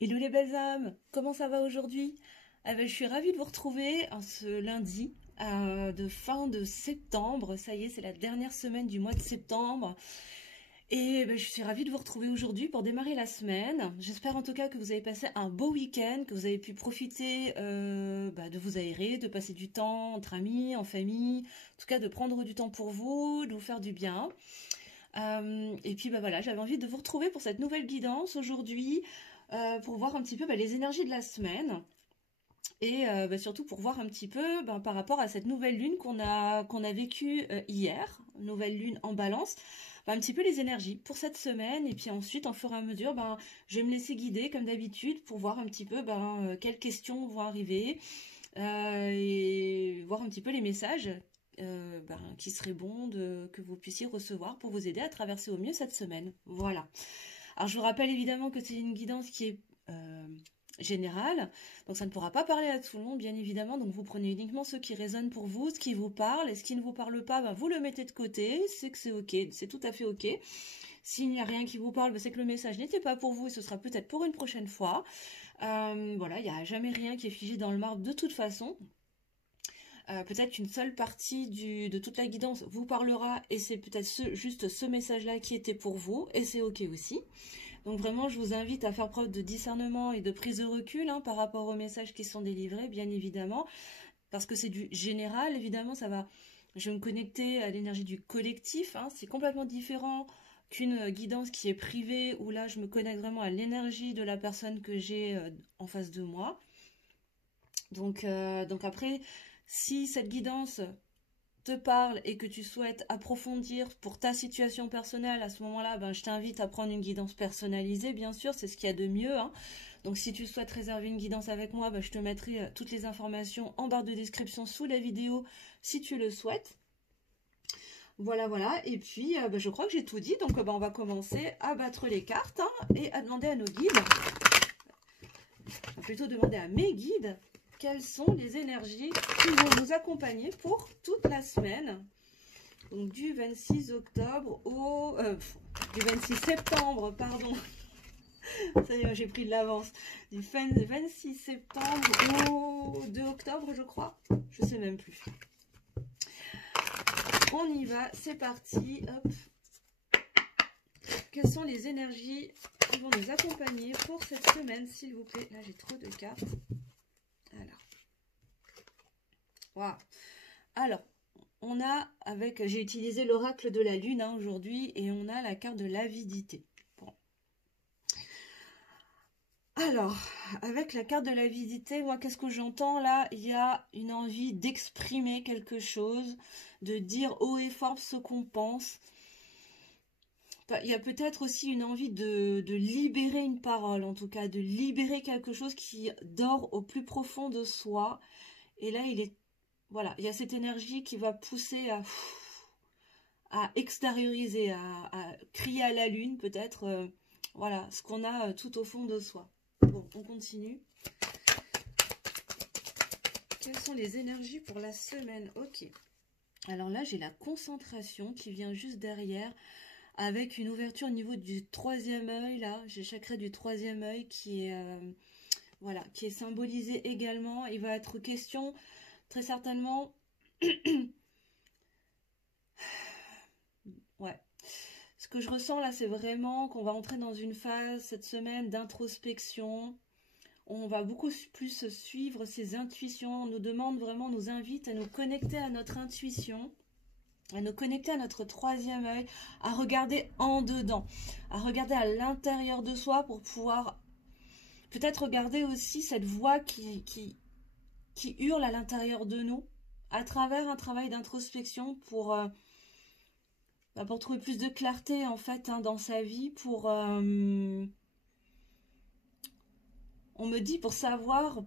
Hello les belles âmes, comment ça va aujourd'hui? Je suis ravie de vous retrouver en ce lundi de fin de septembre. Ça y est, c'est la dernière semaine du mois de septembre. Je suis ravie de vous retrouver aujourd'hui pour démarrer la semaine. J'espère en tout cas que vous avez passé un beau week-end, que vous avez pu profiter de vous aérer, de passer du temps entre amis, en famille, en tout cas de prendre du temps pour vous, de vous faire du bien. Voilà, j'avais envie de vous retrouver pour cette nouvelle guidance aujourd'hui, pour voir un petit peu les énergies de la semaine surtout pour voir un petit peu par rapport à cette nouvelle lune qu'on a vécue hier, nouvelle lune en balance, un petit peu les énergies pour cette semaine et puis ensuite, en fur et à mesure, je vais me laisser guider comme d'habitude pour voir un petit peu quelles questions vont arriver et voir un petit peu les messages qui seraient bons que vous puissiez recevoir pour vous aider à traverser au mieux cette semaine. Voilà. Alors je vous rappelle évidemment que c'est une guidance qui est générale, donc ça ne pourra pas parler à tout le monde bien évidemment, donc vous prenez uniquement ce qui résonne pour vous, ce qui vous parle, et ce qui ne vous parle pas, vous le mettez de côté, c'est que c'est ok, c'est tout à fait ok. S'il n'y a rien qui vous parle, c'est que le message n'était pas pour vous et ce sera peut-être pour une prochaine fois. Voilà, il n'y a jamais rien qui est figé dans le marbre de toute façon. Peut-être qu'une seule partie de toute la guidance vous parlera et c'est peut-être juste ce message-là qui était pour vous et c'est ok aussi. Donc vraiment, je vous invite à faire preuve de discernement et de prise de recul par rapport aux messages qui sont délivrés, bien évidemment, parce que c'est du général, évidemment, je vais me connecter à l'énergie du collectif, c'est complètement différent qu'une guidance qui est privée, où là, je me connecte vraiment à l'énergie de la personne que j'ai en face de moi. Donc après, si cette guidance te parle et que tu souhaites approfondir pour ta situation personnelle, à ce moment-là, je t'invite à prendre une guidance personnalisée, bien sûr, c'est ce qu'il y a de mieux. Donc si tu souhaites réserver une guidance avec moi, je te mettrai toutes les informations en barre de description sous la vidéo si tu le souhaites. Voilà, voilà. Et puis, je crois que j'ai tout dit. Donc, on va commencer à battre les cartes et à demander à nos guides, plutôt demander à mes guides, quelles sont les énergies qui vont nous accompagner pour toute la semaine. Donc du 26 octobre au... du 26 septembre, pardon. Ça y est, j'ai pris de l'avance. Du 26 septembre au 2 octobre, je crois. Je sais même plus. On y va, c'est parti. Hop. Quelles sont les énergies qui vont nous accompagner pour cette semaine, s'il vous plaît? Là, j'ai trop de cartes. Alors. Waouh. Alors, on a j'ai utilisé l'oracle de la lune aujourd'hui et on a la carte de l'avidité. Bon. Alors, avec la carte de l'avidité, moi, qu'est-ce que j'entends là? Il y a une envie d'exprimer quelque chose, de dire haut et fort ce qu'on pense. Il y a peut-être aussi une envie de libérer une parole, en tout cas, de libérer quelque chose qui dort au plus profond de soi. Et là, voilà, il y a cette énergie qui va pousser à extérioriser, à crier à la lune, peut-être, voilà, ce qu'on a tout au fond de soi. Bon, on continue. Quelles sont les énergies pour la semaine? Ok. Alors là, j'ai la concentration qui vient juste derrière, avec une ouverture au niveau du troisième œil. Là, j'ai le chakra du troisième œil qui est, voilà, qui est symbolisé également. Il va être question, très certainement... ouais. Ce que je ressens là, c'est vraiment qu'on va entrer dans une phase cette semaine d'introspection. On va beaucoup plus suivre ses intuitions. On nous demande vraiment, on nous invite à nous connecter à notre intuition, à nous connecter à notre troisième œil, à regarder en dedans, à regarder à l'intérieur de soi pour pouvoir peut-être regarder aussi cette voix qui hurle à l'intérieur de nous à travers un travail d'introspection pour trouver plus de clarté en fait dans sa vie, on me dit pour savoir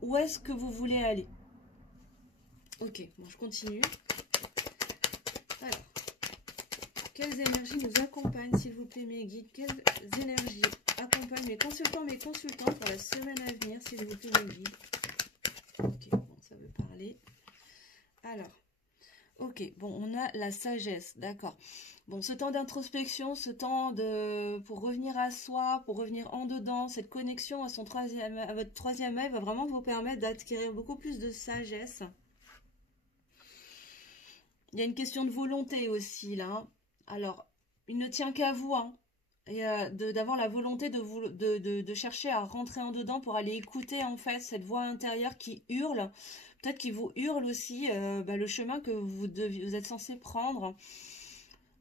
où est-ce que vous voulez aller. Ok, bon, je continue. Alors, quelles énergies nous accompagnent, s'il vous plaît, mes guides? Quelles énergies accompagnent mes consultants pour la semaine à venir, s'il vous plaît, mes guides? Ok, bon, ça veut parler. Alors, ok, bon, on a la sagesse, d'accord. Bon, ce temps d'introspection, ce temps pour revenir à soi, pour revenir en dedans, cette connexion à votre troisième œil va vraiment vous permettre d'acquérir beaucoup plus de sagesse. Il y a une question de volonté aussi là, hein. Alors, il ne tient qu'à vous, hein, et d'avoir la volonté de chercher à rentrer en dedans pour aller écouter en fait cette voix intérieure qui hurle. Peut-être qu'il vous hurle aussi le chemin que vous êtes censé prendre.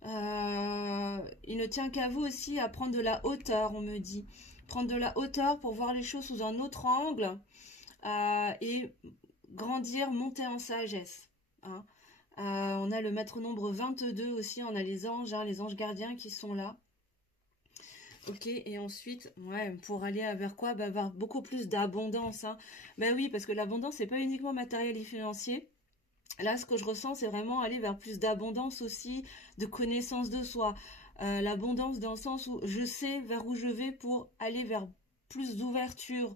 Il ne tient qu'à vous aussi à prendre de la hauteur, on me dit. Prendre de la hauteur pour voir les choses sous un autre angle et grandir, monter en sagesse, hein. On a le maître nombre 22 aussi, on a les anges gardiens qui sont là. Ok, et ensuite, ouais, pour aller vers quoi? Bah, vers beaucoup plus d'abondance, hein. Ben oui, parce que l'abondance, c'est pas uniquement matériel et financier. Là, ce que je ressens, c'est vraiment aller vers plus d'abondance aussi, de connaissance de soi. L'abondance dans le sens où je sais vers où je vais pour aller vers plus d'ouverture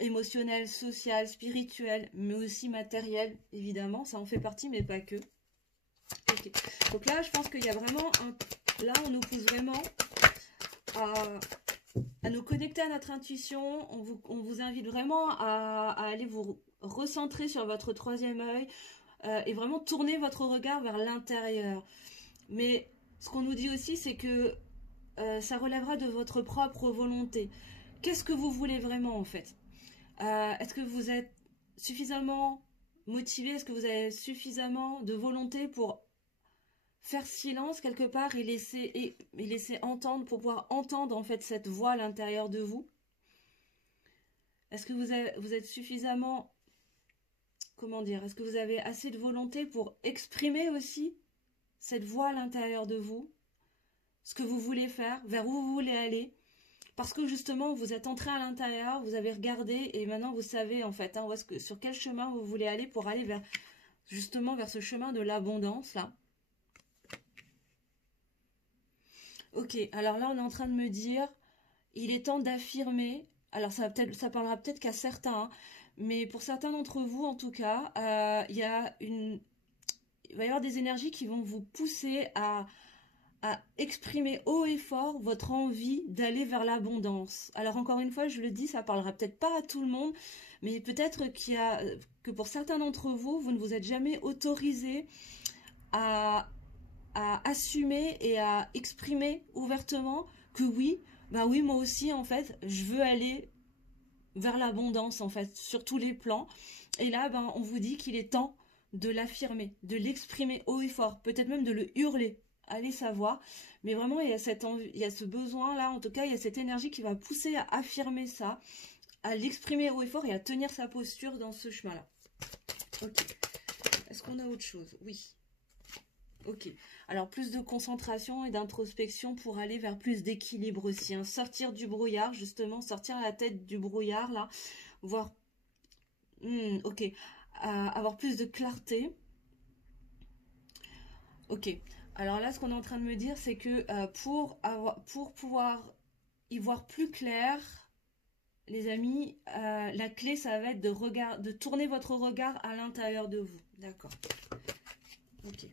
émotionnelle, sociale, spirituelle, mais aussi matérielle, évidemment. Ça en fait partie, mais pas que. Okay. Donc là, je pense qu'il y a vraiment Là, on nous pousse vraiment à nous connecter à notre intuition. On vous invite vraiment à aller vous recentrer sur votre troisième œil et vraiment tourner votre regard vers l'intérieur. Mais ce qu'on nous dit aussi, c'est que ça relèvera de votre propre volonté. Qu'est-ce que vous voulez vraiment en fait? Est-ce que vous êtes suffisamment motivé? Est-ce que vous avez suffisamment de volonté pour faire silence quelque part et laisser entendre, pour pouvoir entendre en fait cette voix à l'intérieur de vous? Est-ce que vous êtes suffisamment, comment dire, est-ce que vous avez assez de volonté pour exprimer aussi cette voix à l'intérieur de vous, ce que vous voulez faire, vers où vous voulez aller? Parce que justement, vous êtes entré à l'intérieur, vous avez regardé et maintenant vous savez en fait hein, sur quel chemin vous voulez aller pour aller justement vers ce chemin de l'abondance là. Ok, alors là on est en train de me dire, il est temps d'affirmer, alors ça parlera peut-être qu'à certains, hein, mais pour certains d'entre vous en tout cas, il va y avoir des énergies qui vont vous pousser à exprimer haut et fort votre envie d'aller vers l'abondance. Alors encore une fois, je le dis, ça parlera peut-être pas à tout le monde, mais peut-être que pour certains d'entre vous, vous ne vous êtes jamais autorisé à assumer et à exprimer ouvertement que oui, bah oui, moi aussi en fait, je veux aller vers l'abondance en fait, sur tous les plans. Et là, ben, on vous dit qu'il est temps de l'affirmer, de l'exprimer haut et fort, peut-être même de le hurler. Allez savoir, mais vraiment il y a ce besoin là, en tout cas il y a cette énergie qui va pousser à affirmer ça, à l'exprimer haut et fort et à tenir sa posture dans ce chemin là. Ok, est-ce qu'on a autre chose? Oui. Ok, alors plus de concentration et d'introspection pour aller vers plus d'équilibre aussi, hein. Sortir du brouillard, justement, sortir la tête du brouillard là, voir, ok, avoir plus de clarté. Ok, alors là ce qu'on est en train de me dire c'est que pour pouvoir y voir plus clair, les amis, la clé ça va être de tourner votre regard à l'intérieur de vous, d'accord? Ok.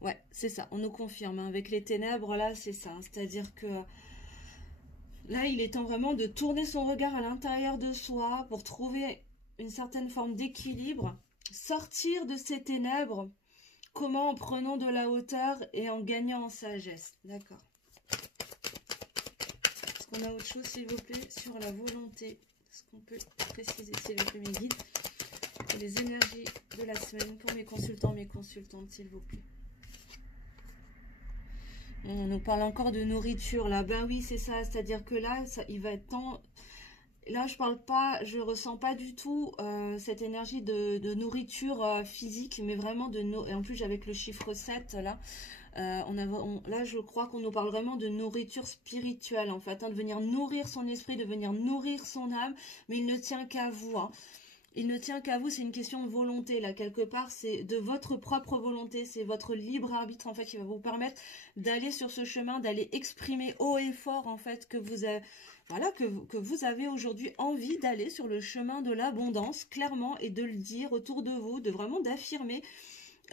Ouais, c'est ça, on nous confirme, hein. Avec les ténèbres, là, c'est ça, hein. C'est-à-dire que là, il est temps vraiment de tourner son regard à l'intérieur de soi pour trouver une certaine forme d'équilibre, sortir de ces ténèbres. Comment? En prenant de la hauteur et en gagnant en sagesse. D'accord. Est-ce qu'on a autre chose, s'il vous plaît, sur la volonté? Est-ce qu'on peut préciser, s'il vous plaît, mes guides, pour les énergies de la semaine, pour mes consultants, mes consultantes, s'il vous plaît? On nous parle encore de nourriture là. Ben oui, c'est ça. C'est-à-dire que là, il va être temps. Là, je ressens pas du tout cette énergie de nourriture physique, mais vraiment et en plus, avec le chiffre 7 là, là, je crois qu'on nous parle vraiment de nourriture spirituelle en fait, hein, de venir nourrir son esprit, de venir nourrir son âme, mais il ne tient qu'à vous, hein. Il ne tient qu'à vous, c'est une question de volonté, là, quelque part, c'est de votre propre volonté, c'est votre libre arbitre, en fait, qui va vous permettre d'aller sur ce chemin, d'aller exprimer haut et fort, en fait, que vous avez, voilà, que vous avez aujourd'hui envie d'aller sur le chemin de l'abondance, clairement, et de le dire autour de vous, de vraiment d'affirmer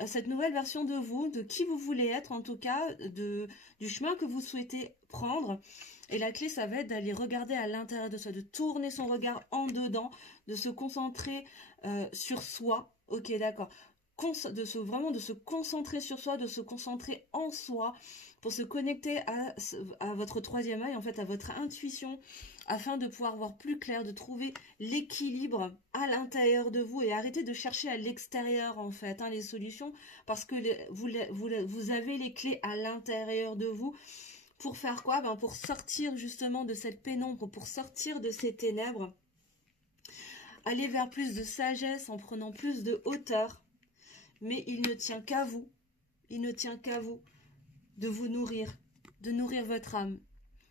cette nouvelle version de vous, de qui vous voulez être en tout cas, du chemin que vous souhaitez prendre. Et la clé, ça va être d'aller regarder à l'intérieur de soi, de tourner son regard en dedans, de se concentrer sur soi. Ok, d'accord. Vraiment de se concentrer sur soi, de se concentrer en soi, pour se connecter à votre troisième œil, en fait, à votre intuition, afin de pouvoir voir plus clair, de trouver l'équilibre à l'intérieur de vous et arrêter de chercher à l'extérieur, en fait, hein, les solutions, parce que vous avez les clés à l'intérieur de vous. Pour faire quoi? Ben, pour sortir justement de cette pénombre, pour sortir de ces ténèbres, aller vers plus de sagesse en prenant plus de hauteur. Mais il ne tient qu'à vous, il ne tient qu'à vous de vous nourrir, de nourrir votre âme.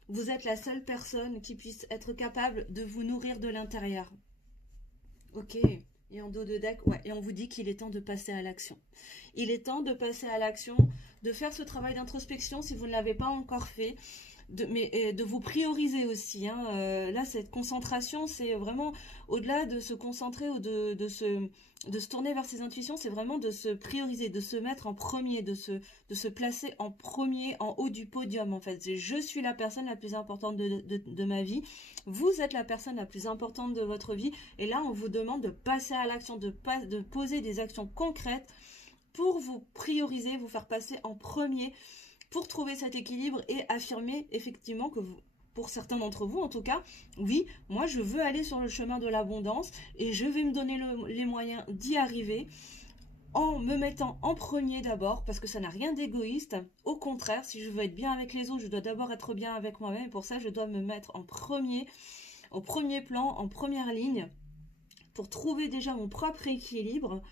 Vous êtes la seule personne qui puisse être capable de vous nourrir de l'intérieur. Ok, et en dos de deck, ouais, et on vous dit qu'il est temps de passer à l'action. Il est temps de passer à l'action, de faire ce travail d'introspection si vous ne l'avez pas encore fait, mais de vous prioriser aussi. Hein. Là, cette concentration, c'est vraiment, au-delà de se concentrer ou de se tourner vers ses intuitions, c'est vraiment de se prioriser, de se mettre en premier, de se placer en premier, en haut du podium, en fait. Je suis la personne la plus importante de ma vie. Vous êtes la personne la plus importante de votre vie. Et là, on vous demande de passer à l'action, de poser des actions concrètes pour vous prioriser, vous faire passer en premier, pour trouver cet équilibre et affirmer effectivement que vous, pour certains d'entre vous en tout cas, oui, moi je veux aller sur le chemin de l'abondance et je vais me donner les moyens d'y arriver en me mettant en premier d'abord, parce que ça n'a rien d'égoïste. Au contraire, si je veux être bien avec les autres, je dois d'abord être bien avec moi-même, et pour ça je dois me mettre en premier, au premier plan, en première ligne, pour trouver déjà mon propre équilibre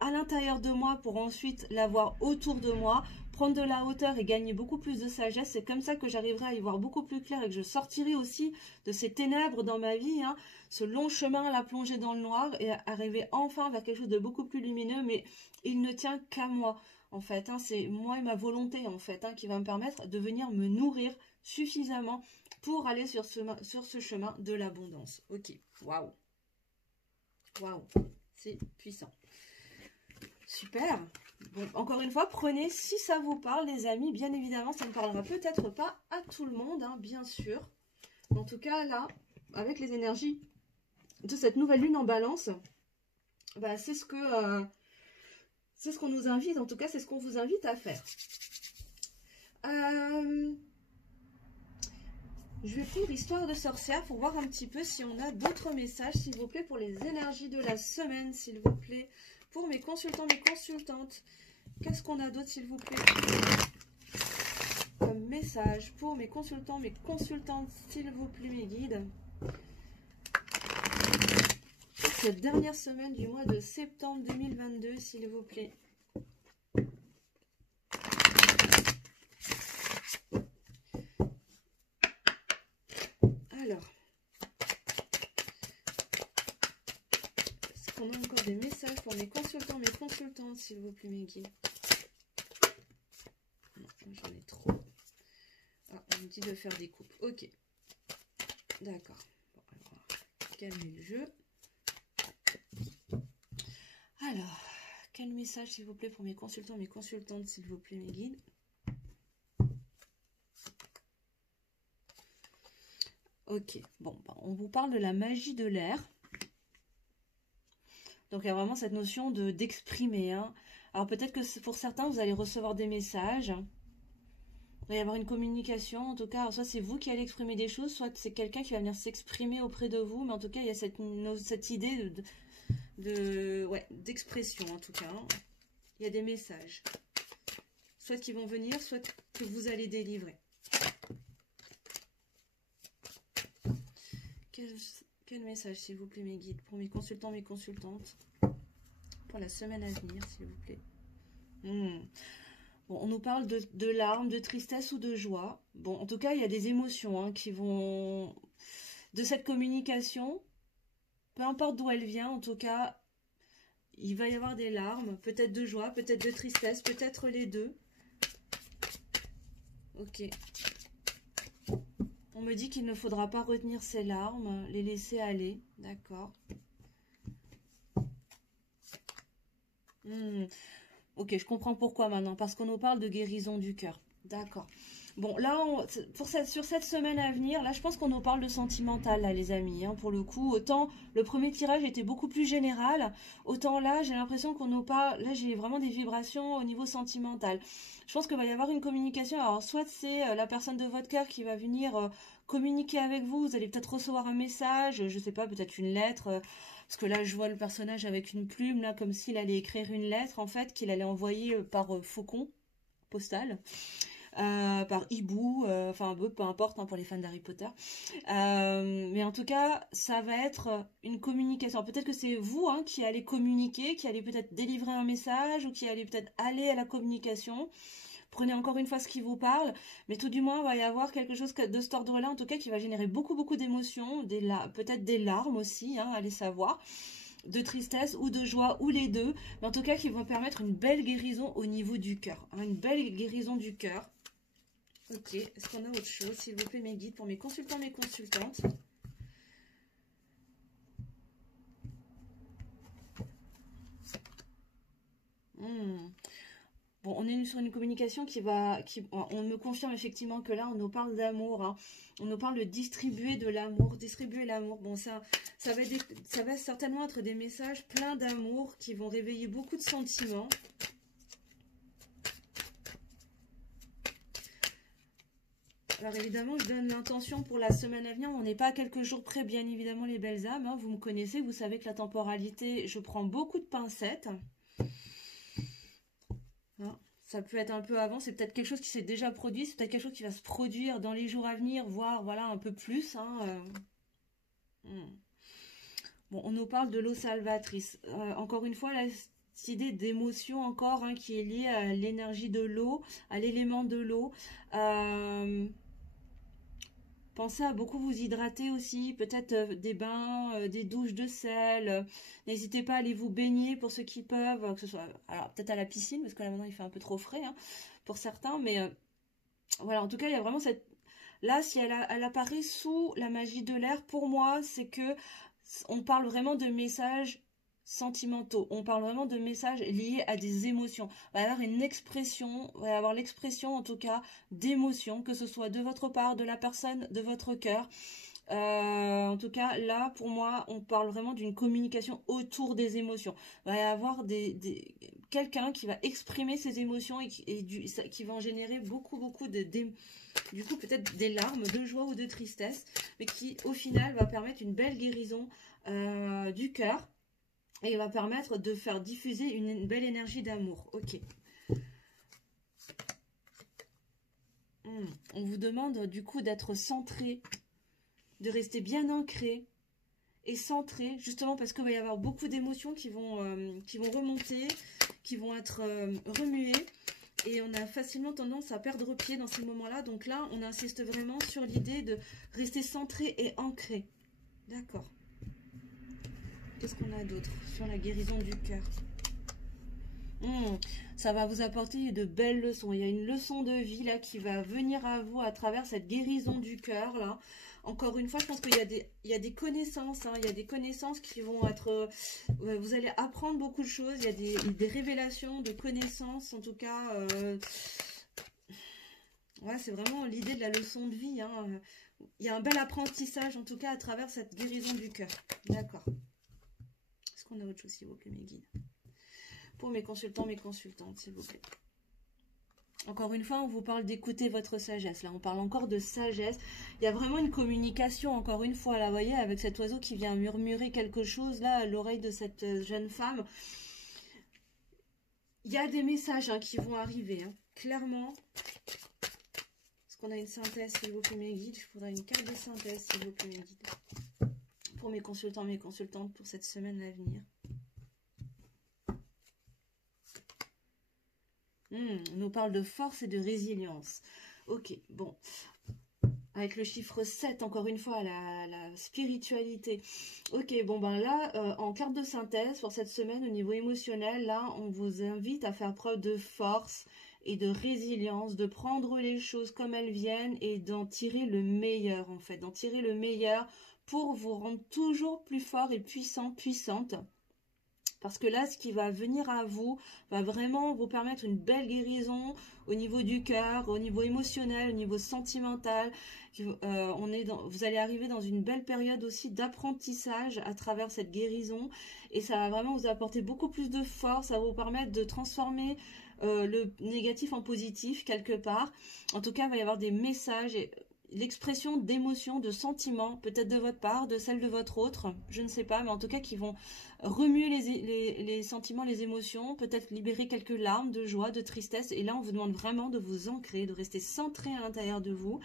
à l'intérieur de moi pour ensuite l'avoir autour de moi, prendre de la hauteur et gagner beaucoup plus de sagesse. C'est comme ça que j'arriverai à y voir beaucoup plus clair et que je sortirai aussi de ces ténèbres dans ma vie, hein, ce long chemin, la plongée dans le noir et arriver enfin vers quelque chose de beaucoup plus lumineux. Mais il ne tient qu'à moi, en fait. Hein, c'est moi et ma volonté, en fait, hein, qui va me permettre de venir me nourrir suffisamment pour aller sur ce chemin de l'abondance. Ok, waouh, waouh, c'est puissant. Super. Bon, encore une fois, prenez si ça vous parle, les amis. Bien évidemment, ça ne parlera peut-être pas à tout le monde, hein, bien sûr. En tout cas, là, avec les énergies de cette nouvelle lune en balance, bah, c'est ce qu'on nous invite, en tout cas, c'est ce qu'on vous invite à faire. Je vais prendre Histoire de sorcière pour voir un petit peu si on a d'autres messages, s'il vous plaît, pour les énergies de la semaine, s'il vous plaît. Pour mes consultants, mes consultantes, qu'est-ce qu'on a d'autre, s'il vous plaît, comme message pour mes consultants, mes consultantes, s'il vous plaît, mes guides. Cette dernière semaine du mois de septembre 2022, s'il vous plaît. Alors, est-ce qu'on a encore des messages pour mes consultants, mes consultantes, s'il vous plaît, mes guides? J'en ai trop. Ah, on me dit de faire des coupes. Ok. D'accord. Bon, alors, calmer le jeu. Alors, quel message, s'il vous plaît, pour mes consultants, mes consultantes, s'il vous plaît, mes guides? Ok. Bon, bah, on vous parle de la magie de l'air. Donc, il y a vraiment cette notion d'exprimer. Hein. Alors, peut-être que pour certains, vous allez recevoir des messages. Il va y avoir une communication, en tout cas, soit c'est vous qui allez exprimer des choses, soit c'est quelqu'un qui va venir s'exprimer auprès de vous, mais en tout cas, il y a cette idée d'expression, en tout cas. Hein. Il y a des messages, soit qui vont venir, soit que vous allez délivrer. Quel message, s'il vous plaît, mes guides, pour mes consultants, mes consultantes, pour la semaine à venir, s'il vous plaît. Bon, on nous parle de larmes, de tristesse ou de joie. Bon, en tout cas, il y a des émotions hein, qui vont... De cette communication, peu importe d'où elle vient, en tout cas, il va y avoir des larmes, peut-être de joie, peut-être de tristesse, peut-être les deux. Ok. On me dit qu'il ne faudra pas retenir ces larmes, les laisser aller. D'accord. Ok, je comprends pourquoi maintenant, parce qu'on nous parle de guérison du cœur. D'accord. Bon, là, sur cette semaine à venir, là, je pense qu'on nous parle de sentimental, là, les amis. Hein, pour le coup, autant le premier tirage était beaucoup plus général, autant là, j'ai l'impression qu'on nous parle. Là, j'ai vraiment des vibrations au niveau sentimental. Je pense qu'il va y avoir une communication. Alors, soit c'est la personne de votre cœur qui va venir communiquer avec vous. Vous allez peut-être recevoir un message, je sais pas, peut-être une lettre. Parce que là, je vois le personnage avec une plume, là, comme s'il allait écrire une lettre, en fait, qu'il allait envoyer par faucon postal. Par hibou, enfin peu importe hein, pour les fans d'Harry Potter. Mais en tout cas, ça va être une communication. Peut-être que c'est vous hein, qui allez communiquer, qui allez peut-être délivrer un message ou qui allez peut-être aller à la communication. Prenez encore une fois ce qui vous parle, mais tout du moins, il va y avoir quelque chose de cet ordre-là, en tout cas, qui va générer beaucoup d'émotions, peut-être des larmes aussi, hein, allez savoir, de tristesse ou de joie, ou les deux, mais en tout cas, qui vont permettre une belle guérison au niveau du cœur, hein, une belle guérison du cœur. Ok, est-ce qu'on a autre chose, s'il vous plaît, mes guides, pour mes consultants, mes consultantes? Bon, on est sur une communication on me confirme effectivement que là, on nous parle d'amour, hein. On nous parle de distribuer de l'amour, distribuer l'amour. Bon, ça va certainement être des messages pleins d'amour qui vont réveiller beaucoup de sentiments. Alors évidemment, je donne l'intention pour la semaine à venir. On n'est pas à quelques jours près, bien évidemment, les belles âmes. Hein. Vous me connaissez, vous savez que la temporalité, je prends beaucoup de pincettes. Hein. Ça peut être un peu avant, c'est peut-être quelque chose qui s'est déjà produit, c'est peut-être quelque chose qui va se produire dans les jours à venir, voire voilà un peu plus. Hein. Bon, on nous parle de l'eau salvatrice. Encore une fois, là, cette idée d'émotion encore hein, qui est liée à l'énergie de l'eau, à l'élément de l'eau. Pensez à beaucoup vous hydrater aussi, peut-être des bains, des douches de sel. N'hésitez pas à aller vous baigner pour ceux qui peuvent, que ce soit alors peut-être à la piscine, parce que là maintenant il fait un peu trop frais hein, pour certains, mais voilà, en tout cas il y a vraiment cette... Là, si elle apparaît sous la magie de l'air, pour moi, c'est que on parle vraiment de messages sentimentaux. On parle vraiment de messages liés à des émotions. Il va y avoir une expression, il va y avoir l'expression en tout cas d'émotions, que ce soit de votre part, de la personne, de votre cœur. En tout cas, là, pour moi, on parle vraiment d'une communication autour des émotions. Il va y avoir quelqu'un qui va exprimer ses émotions qui va en générer beaucoup du coup, peut-être des larmes de joie ou de tristesse, mais qui, au final, va permettre une belle guérison du cœur et va permettre de faire diffuser une belle énergie d'amour. Ok. On vous demande, du coup, d'être centré, de rester bien ancré et centré, justement parce qu'il va y avoir beaucoup d'émotions qui vont remonter, qui vont être remuées. Et on a facilement tendance à perdre pied dans ces moments-là. Donc là, on insiste vraiment sur l'idée de rester centré et ancré. D'accord. Qu'est-ce qu'on a d'autre sur la guérison du cœur? Ça va vous apporter de belles leçons. Il y a une leçon de vie là qui va venir à vous à travers cette guérison du cœur là. Encore une fois, je pense qu'il y a des connaissances, hein, il y a des connaissances qui vont être... vous allez apprendre beaucoup de choses, il y a des révélations de connaissances, en tout cas... ouais, c'est vraiment l'idée de la leçon de vie. Hein. Il y a un bel apprentissage, en tout cas, à travers cette guérison du cœur. D'accord. Est-ce qu'on a autre chose, s'il vous plaît, mes guides? Pour mes consultants, mes consultantes, s'il vous plaît. Encore une fois, on vous parle d'écouter votre sagesse. Là, on parle encore de sagesse. Il y a vraiment une communication, encore une fois, là, vous voyez, avec cet oiseau qui vient murmurer quelque chose, là, à l'oreille de cette jeune femme. Il y a des messages hein, qui vont arriver, hein, clairement. Est-ce qu'on a une synthèse, s'il vous plaît, mes guides? Je voudrais une carte de synthèse, s'il vous plaît, mes guides. Pour mes consultants, mes consultantes, pour cette semaine à venir. On nous parle de force et de résilience. Ok, bon. Avec le chiffre 7, encore une fois, la spiritualité. Ok, bon, ben là, en carte de synthèse, pour cette semaine, au niveau émotionnel, là, on vous invite à faire preuve de force et de résilience, de prendre les choses comme elles viennent et d'en tirer le meilleur, en fait. D'en tirer le meilleur pour vous rendre toujours plus fort et puissant, puissante. Parce que là, ce qui va venir à vous va vraiment vous permettre une belle guérison au niveau du cœur, au niveau émotionnel, au niveau sentimental. Vous allez arriver dans une belle période aussi d'apprentissage à travers cette guérison. Et ça va vraiment vous apporter beaucoup plus de force, ça va vous permettre de transformer le négatif en positif quelque part. En tout cas, il va y avoir des messages et l'expression d'émotions, de sentiments, peut-être de votre part, de celle de votre autre, je ne sais pas, mais en tout cas qui vont remuer les sentiments, les émotions, peut-être libérer quelques larmes de joie, de tristesse. Et là, on vous demande vraiment de vous ancrer, de rester centré à l'intérieur de vous.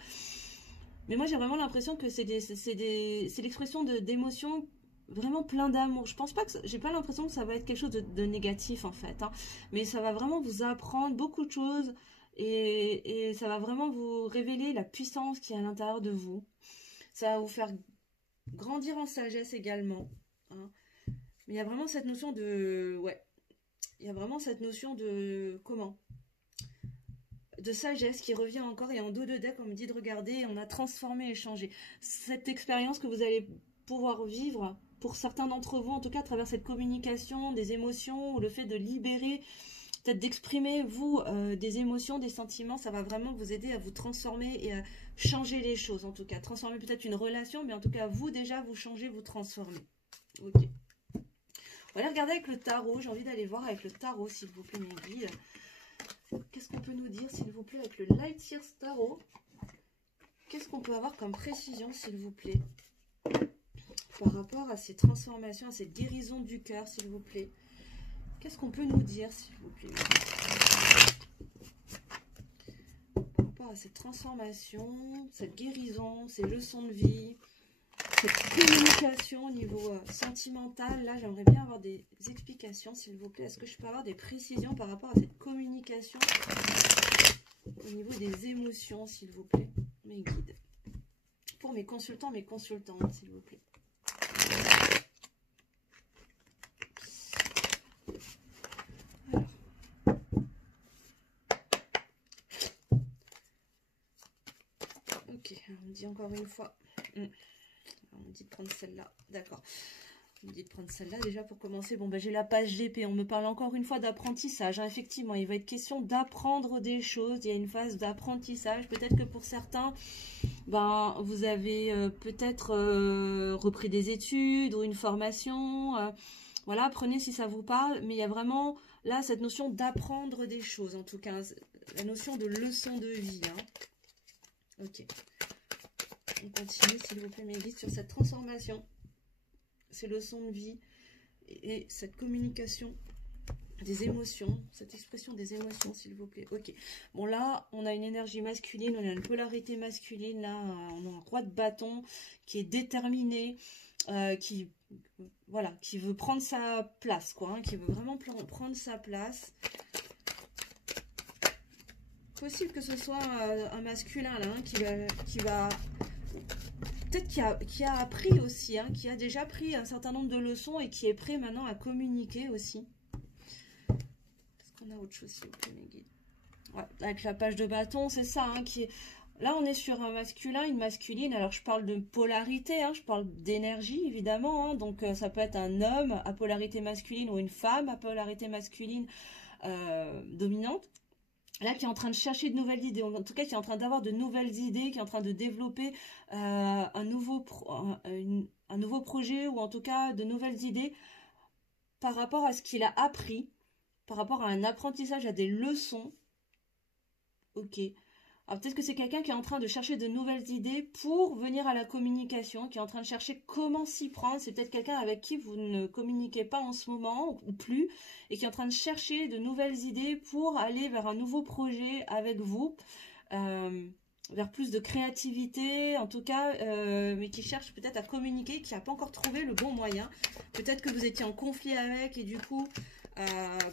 Mais moi, j'ai vraiment l'impression que c'est l'expression d'émotions vraiment plein d'amour. Je pense pas que j'ai pas l'impression que ça va être quelque chose de négatif en fait, hein. Mais ça va vraiment vous apprendre beaucoup de choses et ça va vraiment vous révéler la puissance qui est à l'intérieur de vous. Ça va vous faire grandir en sagesse également, hein. Mais il y a vraiment cette notion de il y a vraiment cette notion de de sagesse qui revient encore, et en dos de deck on me dit de regarder, on a transformé et changé. Cette expérience que vous allez pouvoir vivre pour certains d'entre vous, en tout cas à travers cette communication des émotions, ou le fait de libérer, peut-être d'exprimer vous des émotions, des sentiments, ça va vraiment vous aider à vous transformer et à changer les choses. En tout cas transformer peut-être une relation, mais en tout cas vous déjà vous changez, vous transformez. Ok, on va aller regarder avec le tarot. J'ai envie d'aller voir avec le tarot, s'il vous plaît, mes guides. Qu'est-ce qu'on peut nous dire, s'il vous plaît, avec le Light Years Tarot? Qu'est-ce qu'on peut avoir comme précision, s'il vous plaît, par rapport à ces transformations, à cette guérison du cœur, s'il vous plaît? Qu'est-ce qu'on peut nous dire, s'il vous plaît, par rapport à cette transformation, cette guérison, ces leçons de vie, cette communication au niveau sentimental? Là, j'aimerais bien avoir des explications, s'il vous plaît. Est-ce que je peux avoir des précisions par rapport à cette communication au niveau des émotions, s'il vous plaît, mes guides? Pour mes consultants, mes consultantes, s'il vous plaît. Alors. Ok, on me dit encore une fois. On me dit de prendre celle-là, d'accord. On me dit de prendre celle-là déjà pour commencer. Bon, ben j'ai la page GP. On me parle encore une fois d'apprentissage, hein. Effectivement, il va être question d'apprendre des choses. Il y a une phase d'apprentissage. Peut-être que pour certains, ben, vous avez peut-être repris des études ou une formation. Voilà, prenez si ça vous parle. Mais il y a vraiment là cette notion d'apprendre des choses, en tout cas. La notion de leçon de vie, hein. Ok. On continue, s'il vous plaît, mes guides, sur cette transformation, ces leçons de vie et cette communication des émotions, cette expression des émotions, s'il vous plaît. Ok. Bon, là, on a une énergie masculine, on a une polarité masculine. Là, on a un roi de bâton qui est déterminé, qui veut prendre sa place, quoi, hein, qui veut vraiment prendre sa place. Possible que ce soit un masculin là, hein, qui va peut-être qui a appris aussi, hein, qui a déjà pris un certain nombre de leçons et qui est prêt maintenant à communiquer aussi. Est-ce qu'on a autre chose, s'il vous plaît, mes guides? Ouais, avec la page de bâton, c'est ça, hein, là, on est sur un masculin, une masculine. Alors, je parle de polarité, hein, je parle d'énergie, évidemment, hein, donc ça peut être un homme à polarité masculine ou une femme à polarité masculine dominante. Là, qui est en train de chercher de nouvelles idées, en tout cas qui est en train d'avoir de nouvelles idées, qui est en train de développer un nouveau projet, ou en tout cas de nouvelles idées par rapport à ce qu'il a appris, par rapport à un apprentissage, à des leçons. Ok. Alors peut-être que c'est quelqu'un qui est en train de chercher de nouvelles idées pour venir à la communication, qui est en train de chercher comment s'y prendre. C'est peut-être quelqu'un avec qui vous ne communiquez pas en ce moment, ou plus, et qui est en train de chercher de nouvelles idées pour aller vers un nouveau projet avec vous, vers plus de créativité, en tout cas, mais qui cherche peut-être à communiquer, qui n'a pas encore trouvé le bon moyen. Peut-être que vous étiez en conflit avec, et du coup...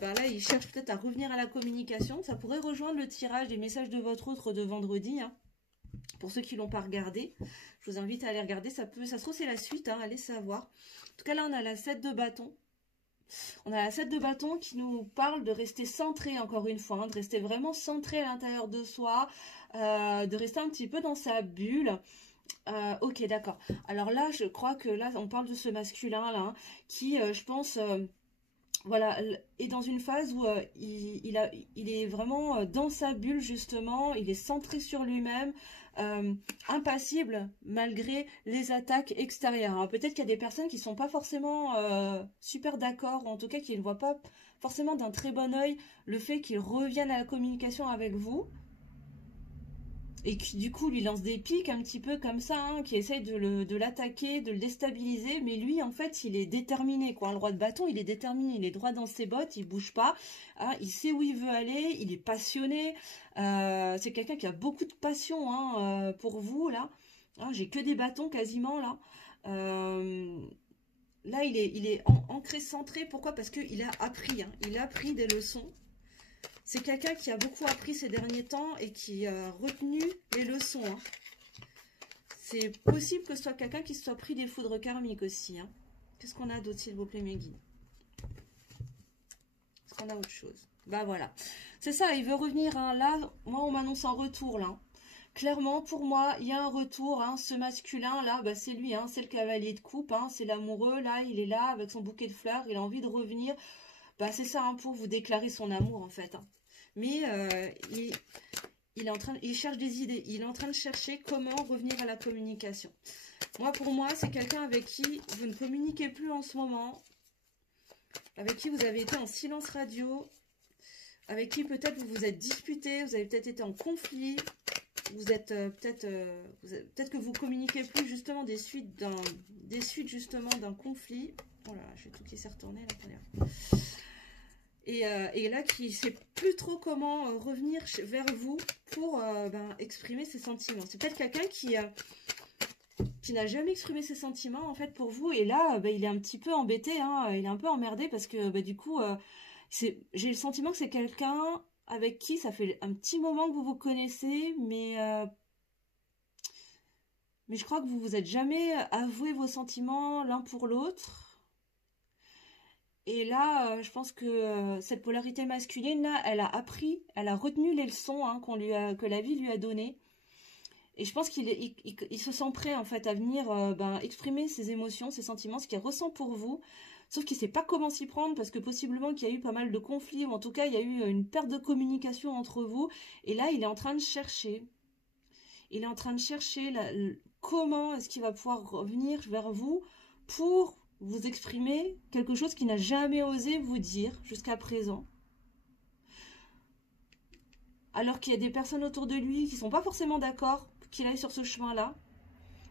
là, il cherche peut-être à revenir à la communication. Ça pourrait rejoindre le tirage des messages de votre autre de vendredi, hein. Pour ceux qui ne l'ont pas regardé, je vous invite à aller regarder. Ça se trouve, c'est la suite, hein, allez savoir. En tout cas, là, on a la 7 de bâton. On a la 7 de bâton qui nous parle de rester centré, encore une fois, hein, de rester vraiment centré à l'intérieur de soi, de rester un petit peu dans sa bulle. Ok, d'accord. Alors là, je crois que là, on parle de ce masculin-là, hein, qui, je pense... voilà, est dans une phase où il est vraiment dans sa bulle, justement, il est centré sur lui-même, euh, impassible malgré les attaques extérieures. Alors, peut-être qu'il y a des personnes qui sont pas forcément super d'accord, ou en tout cas qui ne voient pas forcément d'un très bon œil le fait qu'il revienne à la communication avec vous, et qui du coup lui lance des pics un petit peu comme ça, hein, qui essaye de l'attaquer, de le déstabiliser, mais lui en fait il est déterminé, quoi. Le roi de bâton, il est déterminé, il est droit dans ses bottes, il bouge pas, hein, il sait où il veut aller, il est passionné, c'est quelqu'un qui a beaucoup de passion, hein, pour vous là, hein, j'ai que des bâtons quasiment là. Euh, Là il est ancré, centré, pourquoi? Parce qu'il a appris, hein, il a appris des leçons. C'est quelqu'un qui a beaucoup appris ces derniers temps et qui a retenu les leçons, hein. C'est possible que ce soit quelqu'un qui se soit pris des foudres karmiques aussi, hein. Qu'est-ce qu'on a d'autre, s'il vous plaît, mes guides? Est-ce qu'on a autre chose? Bah voilà. C'est ça, il veut revenir, hein. Là, moi, on m'annonce un retour, là. Clairement, pour moi, il y a un retour, hein. Ce masculin-là, bah, c'est lui, hein. C'est le cavalier de coupe, hein. C'est l'amoureux, là. Il est là, avec son bouquet de fleurs. Il a envie de revenir. Bah, c'est ça, hein, pour vous déclarer son amour, en fait, hein. Mais il est en train, il cherche des idées. Il est en train de chercher comment revenir à la communication. Moi, pour moi, c'est quelqu'un avec qui vous ne communiquez plus en ce moment, avec qui vous avez été en silence radio, avec qui peut-être vous vous êtes disputé, vous avez peut-être été en conflit, vous êtes peut-être que vous communiquez plus, justement, des suites justement d'un conflit. Oh là là, j'ai tout qui s'est retourné là. Attendez. Et là, qui ne sait plus trop comment revenir vers vous pour exprimer ses sentiments. C'est peut-être quelqu'un qui n'a jamais exprimé ses sentiments, en fait, pour vous. Et là, il est un petit peu embêté, hein, il est un peu emmerdé parce que, du coup, j'ai le sentiment que c'est quelqu'un avec qui ça fait un petit moment que vous vous connaissez, mais je crois que vous vous êtes jamais avoué vos sentiments l'un pour l'autre. Et là, je pense que cette polarité masculine, là, elle a retenu les leçons, hein, que la vie lui a données. Et je pense il se sent prêt, en fait, à venir exprimer ses émotions, ses sentiments, ce qu'il ressent pour vous. Sauf qu'il ne sait pas comment s'y prendre, parce que possiblement qu'il y a eu pas mal de conflits, ou en tout cas, il y a eu une perte de communication entre vous. Et là, il est en train de chercher. Il est en train de chercher comment est-ce qu'il va pouvoir revenir vers vous pour vous exprimer quelque chose qu'il n'a jamais osé vous dire jusqu'à présent. Alors qu'il y a des personnes autour de lui qui ne sont pas forcément d'accord qu'il aille sur ce chemin-là.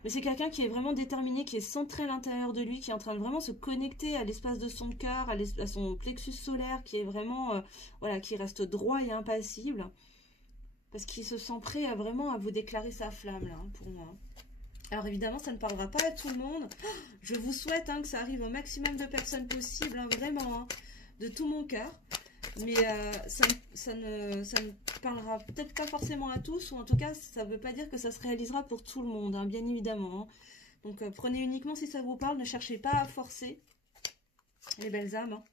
Mais c'est quelqu'un qui est vraiment déterminé, qui est centré à l'intérieur de lui, qui est en train de vraiment se connecter à l'espace de son cœur, à son plexus solaire, qui est vraiment, voilà, qui reste droit et impassible. Parce qu'il se sent prêt à vraiment à vous déclarer sa flamme, là, hein, pour moi. Alors évidemment, ça ne parlera pas à tout le monde. Je vous souhaite, hein, que ça arrive au maximum de personnes possible, hein, vraiment, hein, de tout mon cœur. Mais ça ne parlera peut-être pas forcément à tous, ou en tout cas, ça ne veut pas dire que ça se réalisera pour tout le monde, hein, bien évidemment, hein. Donc prenez uniquement si ça vous parle, ne cherchez pas à forcer les belles âmes, hein.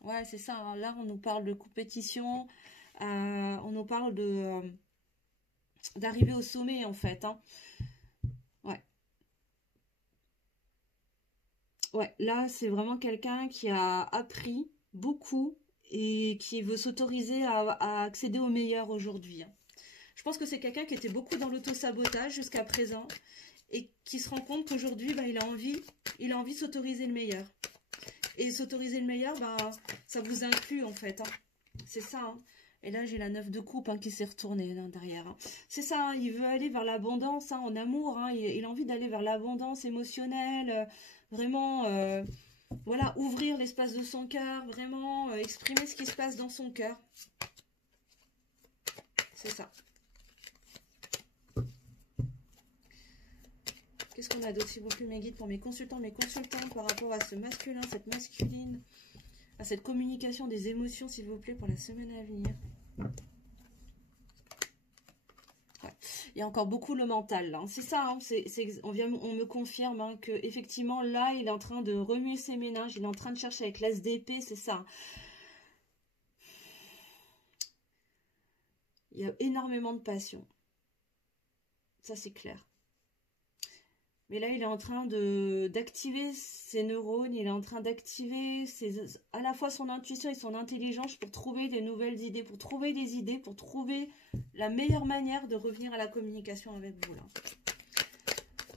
Ouais, c'est ça, hein. Là, on nous parle de compétition, on nous parle d'arriver au sommet, en fait, hein. Ouais. Ouais, là, c'est vraiment quelqu'un qui a appris beaucoup et qui veut s'autoriser à accéder au meilleur aujourd'hui, hein. Je pense que c'est quelqu'un qui était beaucoup dans l'auto-sabotage jusqu'à présent et qui se rend compte qu'aujourd'hui, il a envie de s'autoriser le meilleur. Et s'autoriser le meilleur, ça vous inclut, en fait, hein. C'est ça, hein. Et là, j'ai la 9 de coupe, hein, qui s'est retournée, hein, derrière, hein. C'est ça, hein, il veut aller vers l'abondance, hein, en amour, hein, il a envie d'aller vers l'abondance émotionnelle, vraiment, voilà, ouvrir l'espace de son cœur, vraiment exprimer ce qui se passe dans son cœur. C'est ça. Qu'est-ce qu'on a d'autre, s'il vous plaît, mes guides, pour mes consultants par rapport à ce masculin, cette masculine, à cette communication des émotions, s'il vous plaît, pour la semaine à venir. Ouais. Il y a encore beaucoup le mental, là, hein. C'est ça, hein, on me confirme, hein, que effectivement là, il est en train de remuer ses méninges, il est en train de chercher avec l'as d'épée, c'est ça. Il y a énormément de passion. Ça, c'est clair. Mais là, il est en train d'activer ses neurones, il est en train d'activer à la fois son intuition et son intelligence pour trouver des nouvelles idées, pour trouver des idées, pour trouver la meilleure manière de revenir à la communication avec vous, là.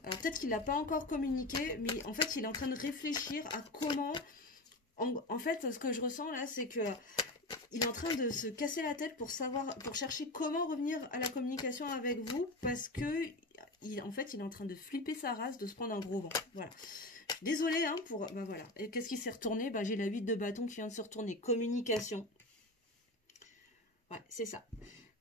Alors, peut-être qu'il n'a pas encore communiqué, mais en fait, il est en train de réfléchir à comment... En fait, ce que je ressens, là, c'est que il est en train de se casser la tête pour chercher comment revenir à la communication avec vous, parce que... En fait, il est en train de flipper sa race, de se prendre un gros vent. Voilà. Désolée, hein, pour... Bah voilà. Et qu'est-ce qui s'est retourné? Bah, j'ai la 8 de bâton qui vient de se retourner. Communication. Ouais, c'est ça.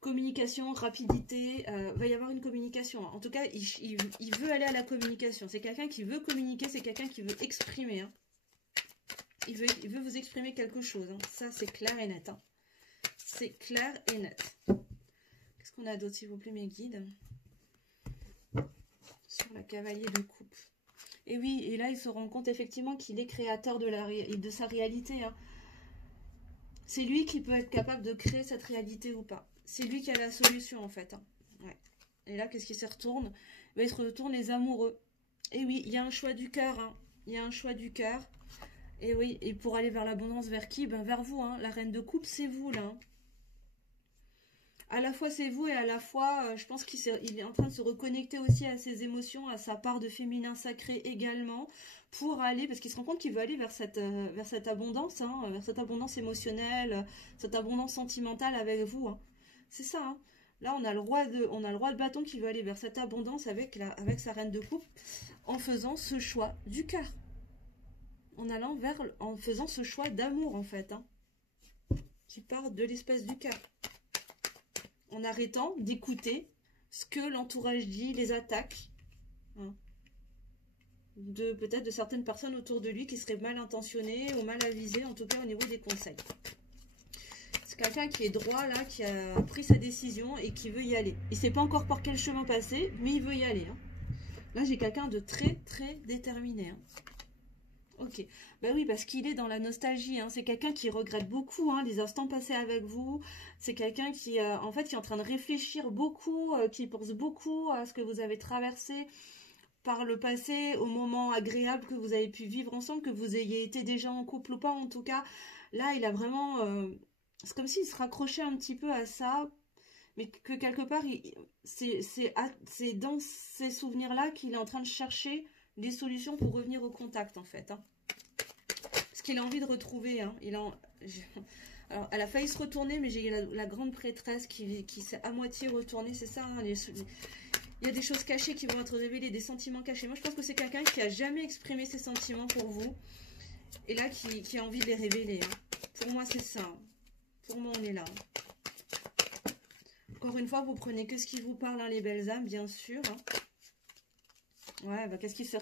Communication, rapidité. Va y avoir une communication. En tout cas, il veut aller à la communication. C'est quelqu'un qui veut communiquer, c'est quelqu'un qui veut exprimer. Hein. Il veut vous exprimer quelque chose. Hein. Ça, c'est clair et net. Hein. C'est clair et net. Qu'est-ce qu'on a d'autre, s'il vous plaît, mes guides? Sur la cavalier de coupe. Et oui, et là, il se rend compte effectivement qu'il est créateur de sa réalité. Hein. C'est lui qui peut être capable de créer cette réalité ou pas. C'est lui qui a la solution, en fait. Hein. Ouais. Et là, qu'est-ce qui se retourne? Il se retourne les amoureux. Et oui, il y a un choix du cœur. Hein. Il y a un choix du cœur. Et oui, et pour aller vers l'abondance, vers qui? Ben, vers vous. Hein. La reine de coupe, c'est vous, là. Hein. À la fois c'est vous et à la fois je pense qu'il est en train de se reconnecter aussi à ses émotions, à sa part de féminin sacré également, pour aller, parce qu'il se rend compte qu'il veut aller vers cette abondance, hein, vers cette abondance émotionnelle, cette abondance sentimentale avec vous. Hein. C'est ça. Hein. Là on a le roi de bâton qui veut aller vers cette abondance avec sa reine de coupe, en faisant ce choix du cœur. En faisant ce choix d'amour en fait, hein, qui part de l'espace du cœur. En arrêtant d'écouter ce que l'entourage dit, les attaques, hein, peut-être de certaines personnes autour de lui qui seraient mal intentionnées ou mal avisées, en tout cas au niveau des conseils. C'est quelqu'un qui est droit là, qui a pris sa décision et qui veut y aller. Il ne sait pas encore par quel chemin passer, mais il veut y aller. Hein. Là, j'ai quelqu'un de très, très déterminé. Hein. Ok, ben oui, parce qu'il est dans la nostalgie, hein. C'est quelqu'un qui regrette beaucoup hein, les instants passés avec vous, c'est quelqu'un qui, en fait, qui est en train de réfléchir beaucoup, qui pense beaucoup à ce que vous avez traversé par le passé, aux moments agréables que vous avez pu vivre ensemble, que vous ayez été déjà en couple ou pas, en tout cas, là, il a vraiment, c'est comme s'il se raccrochait un petit peu à ça, mais que quelque part, c'est dans ces souvenirs-là qu'il est en train de chercher des solutions pour revenir au contact en fait. Hein. Parce qu'il a envie de retrouver. Hein. Alors, elle a failli se retourner, mais j'ai la grande prêtresse qui s'est à moitié retournée. C'est ça, hein, il y a des choses cachées qui vont être révélées, des sentiments cachés. Moi, je pense que c'est quelqu'un qui a jamais exprimé ses sentiments pour vous. Et là, qui a envie de les révéler. Hein. Pour moi, c'est ça. Hein. Pour moi, on est là. Encore une fois, vous prenez que ce qui vous parle, hein, les belles âmes, bien sûr. Hein. Ouais, bah qu'est-ce qui se...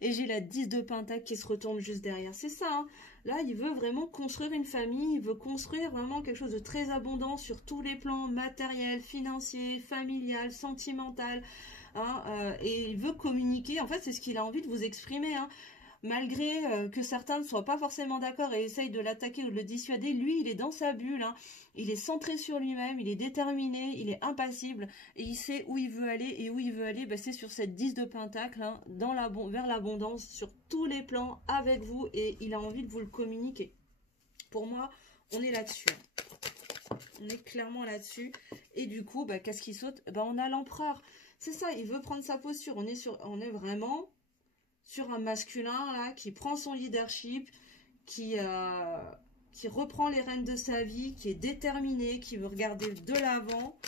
Et j'ai la 10 de pentacle qui se retourne juste derrière. C'est ça, hein. Là, il veut vraiment construire une famille. Il veut construire vraiment quelque chose de très abondant sur tous les plans matériels, financiers, familial, sentimental. Hein, et il veut communiquer. En fait, c'est ce qu'il a envie de vous exprimer. Hein. Malgré que certains ne soient pas forcément d'accord et essayent de l'attaquer ou de le dissuader, lui, il est dans sa bulle. Hein. Il est centré sur lui-même, il est déterminé, il est impassible et il sait où il veut aller. Et où il veut aller, bah, c'est sur cette 10 de pentacle, hein, vers l'abondance, sur tous les plans, avec vous. Et il a envie de vous le communiquer. Pour moi, on est là-dessus. On est clairement là-dessus. Et du coup, bah, qu'est-ce qui saute? Bah, on a l'empereur. C'est ça, il veut prendre sa posture. On est vraiment... sur un masculin là qui prend son leadership, qui reprend les rênes de sa vie, qui est déterminé, qui veut regarder de l'avant,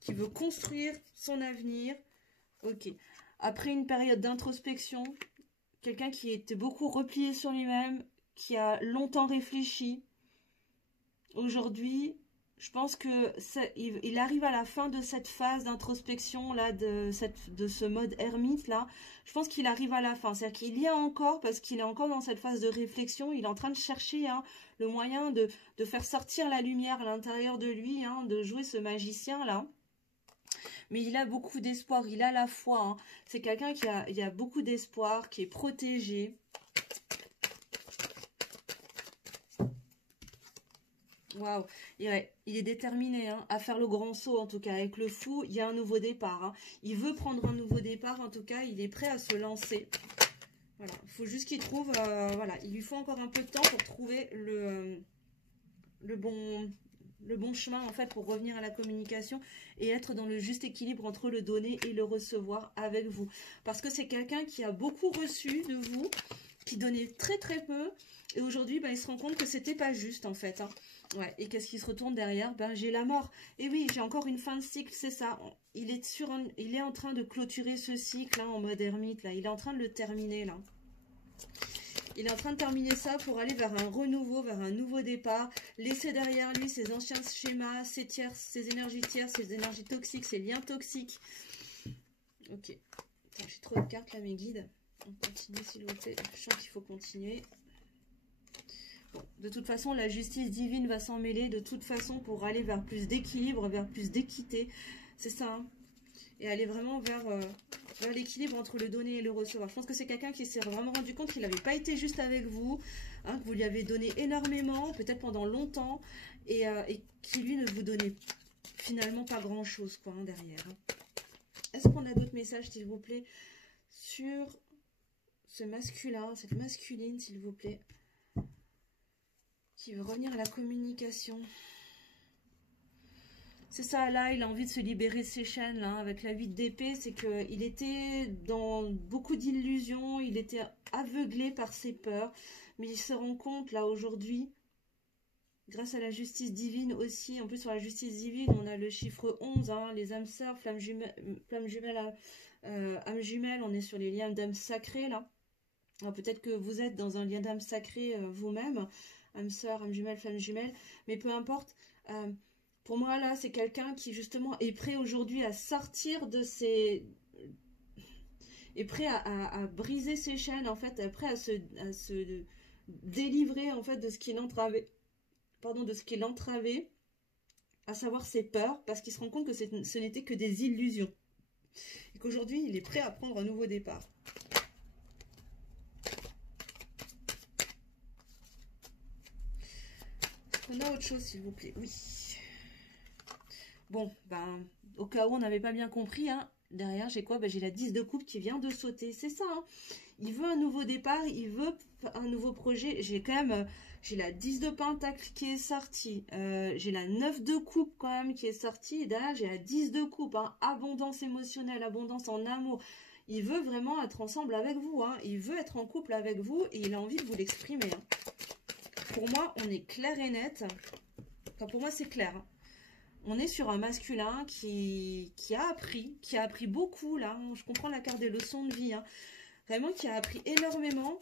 qui veut construire son avenir. Ok. Après une période d'introspection, quelqu'un qui était beaucoup replié sur lui-même, qui a longtemps réfléchi. Aujourd'hui, je pense que il arrive à la fin de cette phase d'introspection là, de ce mode ermite là. Je pense qu'il arrive à la fin, c'est-à-dire qu'il y a encore, parce qu'il est encore dans cette phase de réflexion, il est en train de chercher hein, le moyen de faire sortir la lumière à l'intérieur de lui, hein, de jouer ce magicien là. Mais il a beaucoup d'espoir, il a la foi. Hein. C'est quelqu'un qui a beaucoup d'espoir, qui est protégé. Waouh, ouais, il est déterminé hein, à faire le grand saut, en tout cas. Avec le fou, il y a un nouveau départ. Hein. Il veut prendre un nouveau départ, en tout cas, il est prêt à se lancer. Voilà, il faut juste qu'il trouve, voilà, il lui faut encore un peu de temps pour trouver le bon chemin, en fait, pour revenir à la communication et être dans le juste équilibre entre le donner et le recevoir avec vous. Parce que c'est quelqu'un qui a beaucoup reçu de vous, qui donnait très très peu, et aujourd'hui, ben, il se rend compte que c'était pas juste, en fait, hein. Ouais, et qu'est-ce qui se retourne derrière? Ben, j'ai la mort. Et oui, j'ai encore une fin de cycle, c'est ça. Il est en train de clôturer ce cycle, hein, en mode ermite, là. Il est en train de le terminer, là. Il est en train de terminer ça pour aller vers un renouveau, vers un nouveau départ. Laisser derrière lui ses anciens schémas, ses énergies tierces, ses énergies toxiques, ses liens toxiques. Ok. J'ai trop de cartes, là, mes guides. On continue, s'il vous plaît. Je sens qu'il faut continuer. Bon, de toute façon, la justice divine va s'en mêler, de toute façon, pour aller vers plus d'équilibre, vers plus d'équité. C'est ça, hein. Et aller vraiment vers l'équilibre entre le donner et le recevoir. Je pense que c'est quelqu'un qui s'est vraiment rendu compte qu'il n'avait pas été juste avec vous, hein, que vous lui avez donné énormément, peut-être pendant longtemps, et qui, lui, ne vous donnait finalement pas grand-chose, quoi, hein, derrière. Hein. Est-ce qu'on a d'autres messages, s'il vous plaît, sur ce masculin, cette masculine, s'il vous plaît, qui veut revenir à la communication? C'est ça, là, il a envie de se libérer de ses chaînes, là, avec la 8 d'épée, c'est qu'il était dans beaucoup d'illusions, il était aveuglé par ses peurs, mais il se rend compte, là, aujourd'hui, grâce à la justice divine aussi, en plus, sur la justice divine, on a le chiffre 11, hein, les âmes sœurs, âmes jumelles, on est sur les liens d'âmes sacrées, là. Peut-être que vous êtes dans un lien d'âme sacré vous-même, âme sœur, âme jumelle, flamme jumelle, mais peu importe. Pour moi, là, c'est quelqu'un qui, justement, est prêt aujourd'hui à sortir de ses... est prêt à briser ses chaînes, en fait, est prêt à se délivrer, en fait, de ce qui l'entravait. Pardon, de ce qui l'entravait, à savoir ses peurs, parce qu'il se rend compte que ce n'était que des illusions. Et qu'aujourd'hui, il est prêt à prendre un nouveau départ. On a autre chose, s'il vous plaît. Oui. Bon, ben, au cas où on n'avait pas bien compris, hein, derrière, j'ai quoi? Ben, j'ai la 10 de coupe qui vient de sauter. C'est ça, hein. Il veut un nouveau départ, il veut un nouveau projet. J'ai quand même, j'ai la 10 de pentacle qui est sortie. J'ai la 9 de coupe quand même qui est sortie. Et derrière, j'ai la 10 de coupe, hein. Abondance émotionnelle, abondance en amour. Il veut vraiment être ensemble avec vous, hein. Il veut être en couple avec vous et il a envie de vous l'exprimer, hein. Pour moi, on est clair et net. Enfin, pour moi, c'est clair, hein. On est sur un masculin qui a appris beaucoup, là. Je comprends la carte des leçons de vie, hein. Vraiment, qui a appris énormément,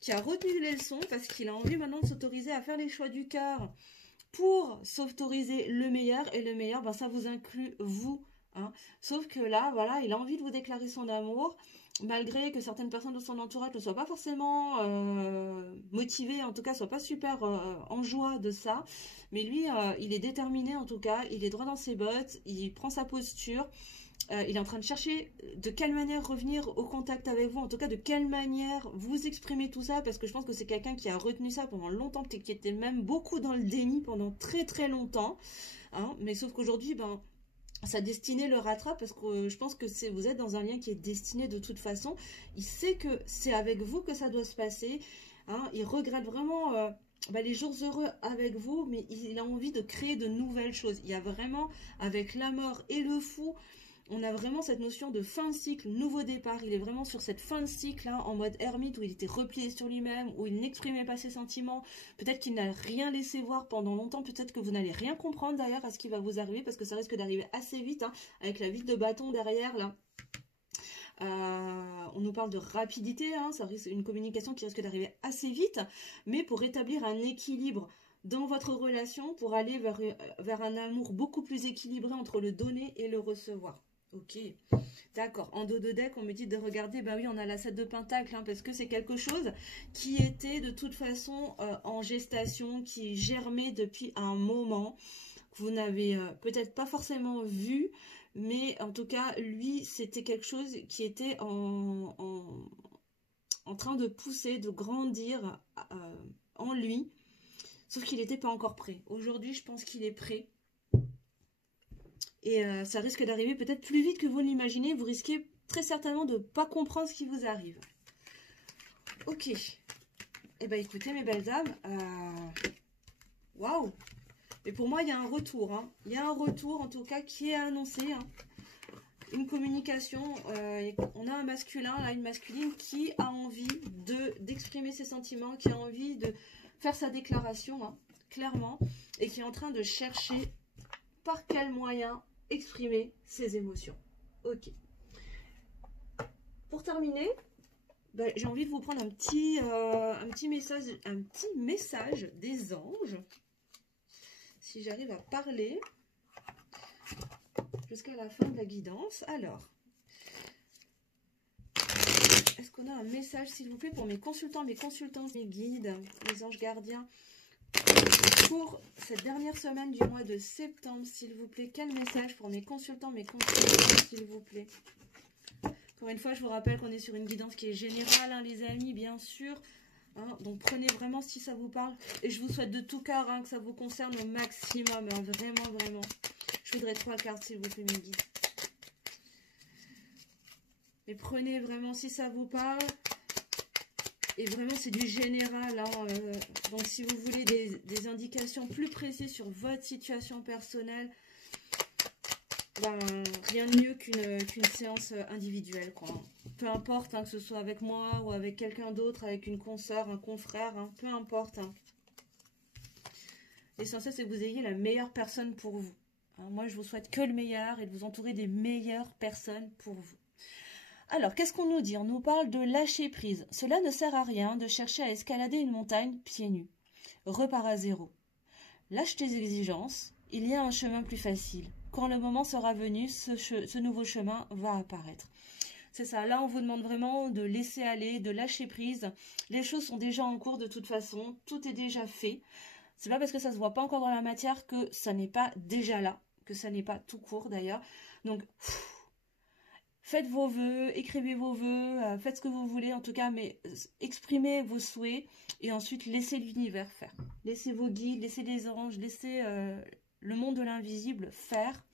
qui a retenu les leçons parce qu'il a envie maintenant de s'autoriser à faire les choix du cœur pour s'autoriser le meilleur. Et le meilleur, ben, ça vous inclut vous, hein. Sauf que là, voilà, il a envie de vous déclarer son amour, malgré que certaines personnes de son entourage ne soient pas forcément motivées, en tout cas, ne soient pas super en joie de ça. Mais lui, il est déterminé, en tout cas, il est droit dans ses bottes, il prend sa posture. Il est en train de chercher de quelle manière revenir au contact avec vous, en tout cas de quelle manière vous exprimer tout ça, parce que je pense que c'est quelqu'un qui a retenu ça pendant longtemps, qui était même beaucoup dans le déni pendant très très longtemps, hein. Mais sauf qu'aujourd'hui, ben, sa destinée le rattrape, parce que je pense que vous êtes dans un lien qui est destiné de toute façon. Il sait que c'est avec vous que ça doit se passer, hein. Il regrette vraiment... les jours heureux avec vous, mais il a envie de créer de nouvelles choses. Il y a vraiment, avec la mort et le fou, on a vraiment cette notion de fin de cycle, nouveau départ. Il est vraiment sur cette fin de cycle, hein, en mode ermite, où il était replié sur lui-même, où il n'exprimait pas ses sentiments. Peut-être qu'il n'a rien laissé voir pendant longtemps. Peut-être que vous n'allez rien comprendre derrière à ce qui va vous arriver, parce que ça risque d'arriver assez vite, hein, avec la 8 de bâton derrière, là. On nous parle de rapidité, hein, ça risque une communication qui risque d'arriver assez vite, mais pour rétablir un équilibre dans votre relation, pour aller vers un amour beaucoup plus équilibré entre le donner et le recevoir. Ok, d'accord. En dos de deck, on me dit de regarder, bah oui, on a la 7 de pentacle, hein, parce que c'est quelque chose qui était de toute façon en gestation, qui germait depuis un moment, que vous n'avez peut-être pas forcément vu, mais en tout cas, lui, c'était quelque chose qui était en train de pousser, de grandir en lui. Sauf qu'il n'était pas encore prêt. Aujourd'hui, je pense qu'il est prêt. Et ça risque d'arriver peut-être plus vite que vous l'imaginez. Vous risquez très certainement de ne pas comprendre ce qui vous arrive. Ok. Eh bien, écoutez, mes belles âmes. Waouh! Mais pour moi, il y a un retour. Hein. Il y a un retour, en tout cas, qui est annoncé. Hein. Une communication. On a un masculin, là, une masculine qui a envie d'exprimer ses sentiments, qui a envie de faire sa déclaration, hein, clairement, et qui est en train de chercher par quel moyen exprimer ses émotions. Ok. Pour terminer, ben, j'ai envie de vous prendre un petit message des anges. Si j'arrive à parler jusqu'à la fin de la guidance. Alors, est-ce qu'on a un message, s'il vous plaît, pour mes consultants, mes guides, les anges gardiens, pour cette dernière semaine du mois de septembre, s'il vous plaît? Quel message pour mes consultants, s'il vous plaît? Encore une fois, je vous rappelle qu'on est sur une guidance qui est générale, hein, les amis, bien sûr. Hein, donc prenez vraiment si ça vous parle. Et je vous souhaite de tout cœur, hein, que ça vous concerne au maximum. Hein, vraiment, vraiment. Je voudrais 3 cartes, s'il vous plaît, mes guides. Mais prenez vraiment si ça vous parle. Et vraiment, c'est du général. Hein, donc si vous voulez des indications plus précises sur votre situation personnelle, ben, rien de mieux qu'une séance individuelle, quoi. Peu importe, hein, que ce soit avec moi ou avec quelqu'un d'autre, avec une consoeur, un confrère, hein, peu importe. Hein. L'essentiel, c'est que vous ayez la meilleure personne pour vous. Hein, moi, je vous souhaite que le meilleur et de vous entourer des meilleures personnes pour vous. Alors, qu'est-ce qu'on nous dit? On nous parle de lâcher prise. Cela ne sert à rien de chercher à escalader une montagne pieds nus. Repars à zéro. Lâche tes exigences. Il y a un chemin plus facile. Quand le moment sera venu, ce nouveau chemin va apparaître. C'est ça, là on vous demande vraiment de laisser aller, de lâcher prise. Les choses sont déjà en cours de toute façon, tout est déjà fait. C'est pas parce que ça se voit pas encore dans la matière que ça n'est pas déjà là, que ça n'est pas tout court d'ailleurs. Donc, faites vos vœux, écrivez vos vœux, faites ce que vous voulez en tout cas, mais exprimez vos souhaits et ensuite laissez l'univers faire. Laissez vos guides, laissez les anges, laissez le monde de l'invisible faire.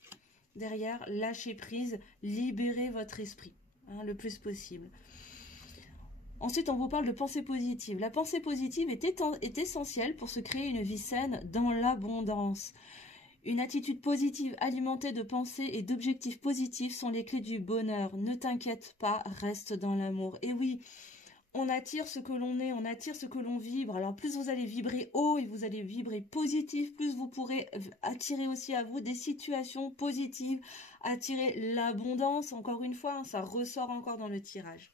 Derrière, lâchez prise, libérez votre esprit. Hein, le plus possible. Ensuite, on vous parle de pensée positive. La pensée positive est essentielle pour se créer une vie saine dans l'abondance. Une attitude positive alimentée de pensées et d'objectifs positifs sont les clés du bonheur. Ne t'inquiète pas, reste dans l'amour. Et oui, on attire ce que l'on est, on attire ce que l'on vibre. Alors plus vous allez vibrer haut et vous allez vibrer positif, plus vous pourrez attirer aussi à vous des situations positives, attirer l'abondance. Encore une fois, hein, ça ressort encore dans le tirage.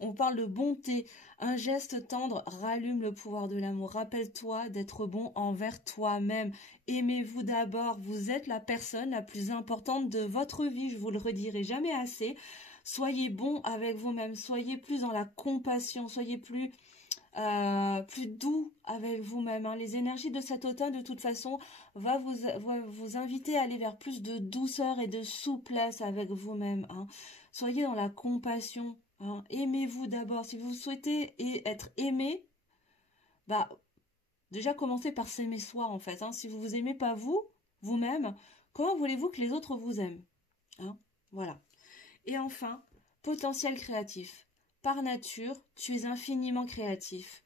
On parle de bonté. Un geste tendre rallume le pouvoir de l'amour. Rappelle-toi d'être bon envers toi-même. Aimez-vous d'abord. Vous êtes la personne la plus importante de votre vie. Je vous le redirai jamais assez. Soyez bon avec vous-même, soyez plus dans la compassion, soyez plus doux avec vous-même. Hein. Les énergies de cet automne, de toute façon, va vous inviter à aller vers plus de douceur et de souplesse avec vous-même. Hein. Soyez dans la compassion. Hein. Aimez-vous d'abord. Si vous souhaitez être aimé, bah, déjà commencez par s'aimer soi, en fait. Hein. Si vous vous aimez pas vous-même, comment voulez-vous que les autres vous aiment? Hein. Voilà. Et enfin, potentiel créatif. Par nature, tu es infiniment créatif.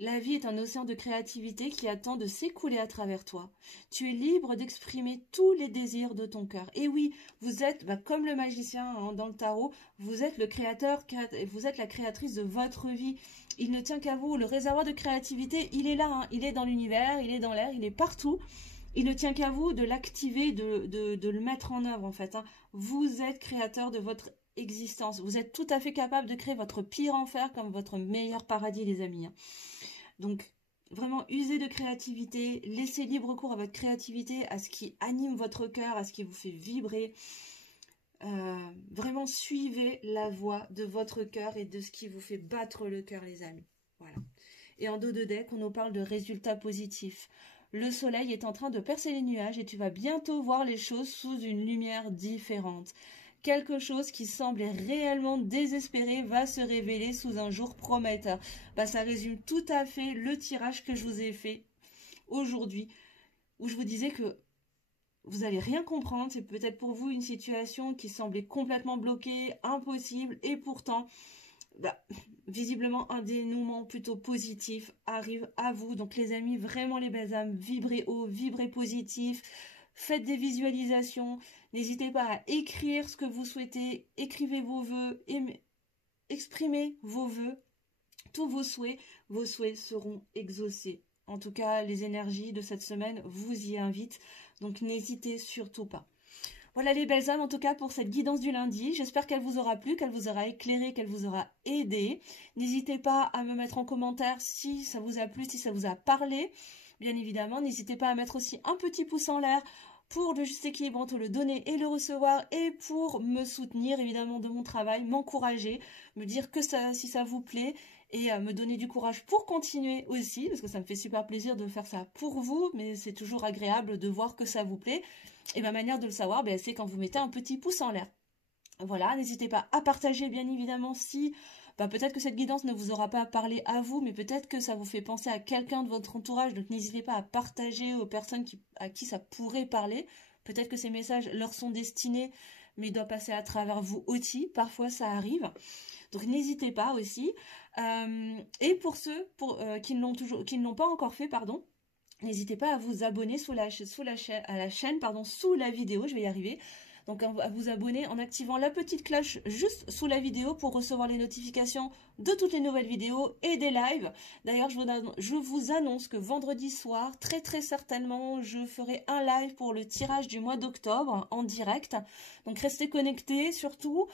La vie est un océan de créativité qui attend de s'écouler à travers toi. Tu es libre d'exprimer tous les désirs de ton cœur. Et oui, vous êtes, comme le magicien hein, dans le tarot, vous êtes le créateur, vous êtes la créatrice de votre vie. Il ne tient qu'à vous. Le réservoir de créativité, il est là. Hein. Il est dans l'univers, il est dans l'air, il est partout. Il ne tient qu'à vous de l'activer, de le mettre en œuvre en fait. Hein. Vous êtes créateur de votre existence. Vous êtes tout à fait capable de créer votre pire enfer comme votre meilleur paradis les amis. Hein. Donc vraiment usez de créativité, laissez libre cours à votre créativité, à ce qui anime votre cœur, à ce qui vous fait vibrer. Vraiment suivez la voie de votre cœur et de ce qui vous fait battre le cœur les amis. Voilà. Et en dos de deck, on nous parle de résultats positifs. Le soleil est en train de percer les nuages et tu vas bientôt voir les choses sous une lumière différente. quelque chose qui semblait réellement désespéré va se révéler sous un jour prometteur. Bah, ça résume tout à fait le tirage que je vous ai fait aujourd'hui, où je vous disais que vous n'allez rien comprendre. C'est peut-être pour vous une situation qui semblait complètement bloquée, impossible, et pourtant, bah, visiblement un dénouement plutôt positif arrive à vous. Donc les amis, vraiment les belles âmes, vibrez haut, vibrez positif, faites des visualisations, n'hésitez pas à écrire ce que vous souhaitez, écrivez vos vœux, exprimez vos vœux, tous vos souhaits seront exaucés. En tout cas, les énergies de cette semaine vous y invitent, donc n'hésitez surtout pas. Voilà les belles âmes, en tout cas pour cette guidance du lundi. J'espère qu'elle vous aura plu, qu'elle vous aura éclairé, qu'elle vous aura aidé. N'hésitez pas à me mettre en commentaire si ça vous a plu, si ça vous a parlé. Bien évidemment, n'hésitez pas à mettre aussi un petit pouce en l'air pour le juste équilibre entre le donner et le recevoir, et pour me soutenir évidemment de mon travail, m'encourager, me dire que si ça vous plaît, et me donner du courage pour continuer aussi, parce que ça me fait super plaisir de faire ça pour vous, mais c'est toujours agréable de voir que ça vous plaît. Et ma manière de le savoir, c'est quand vous mettez un petit pouce en l'air. Voilà, n'hésitez pas à partager bien évidemment si peut-être que cette guidance ne vous aura pas parlé à vous, mais peut-être que ça vous fait penser à quelqu'un de votre entourage, donc n'hésitez pas à partager aux personnes à qui ça pourrait parler. Peut-être que ces messages leur sont destinés, mais ils doivent passer à travers vous aussi, parfois ça arrive. Donc n'hésitez pas aussi. Et pour ceux qui ne l'ont pas encore fait, pardon, n'hésitez pas à vous abonner sous la chaîne, sous la vidéo, je vais y arriver. Donc à vous abonner en activant la petite cloche juste sous la vidéo pour recevoir les notifications de toutes les nouvelles vidéos et des lives. D'ailleurs, je vous annonce que vendredi soir, très très certainement, je ferai un live pour le tirage du mois d'octobre en direct. Donc restez connectés surtout.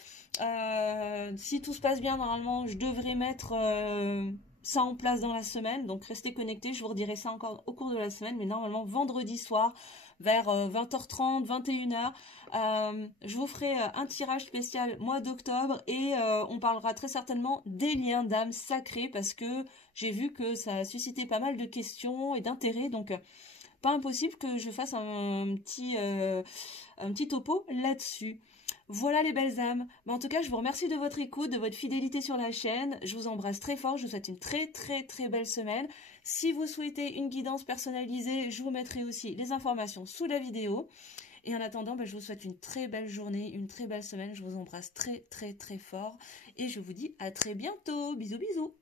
Si tout se passe bien, normalement, je devrais mettre ça en place dans la semaine. Donc restez connectés, je vous redirai ça encore au cours de la semaine. Mais normalement, vendredi soir, vers 20h30, 21h, je vous ferai un tirage spécial mois d'octobre, et on parlera très certainement des liens d'âme sacrés, parce que j'ai vu que ça a suscité pas mal de questions et d'intérêt, donc pas impossible que je fasse un petit topo là-dessus. Voilà les belles âmes. En tout cas, je vous remercie de votre écoute, de votre fidélité sur la chaîne. Je vous embrasse très fort. Je vous souhaite une très très très belle semaine. Si vous souhaitez une guidance personnalisée, je vous mettrai aussi les informations sous la vidéo. Et en attendant, je vous souhaite une très belle journée, une très belle semaine. Je vous embrasse très très très fort. Et je vous dis à très bientôt. Bisous bisous.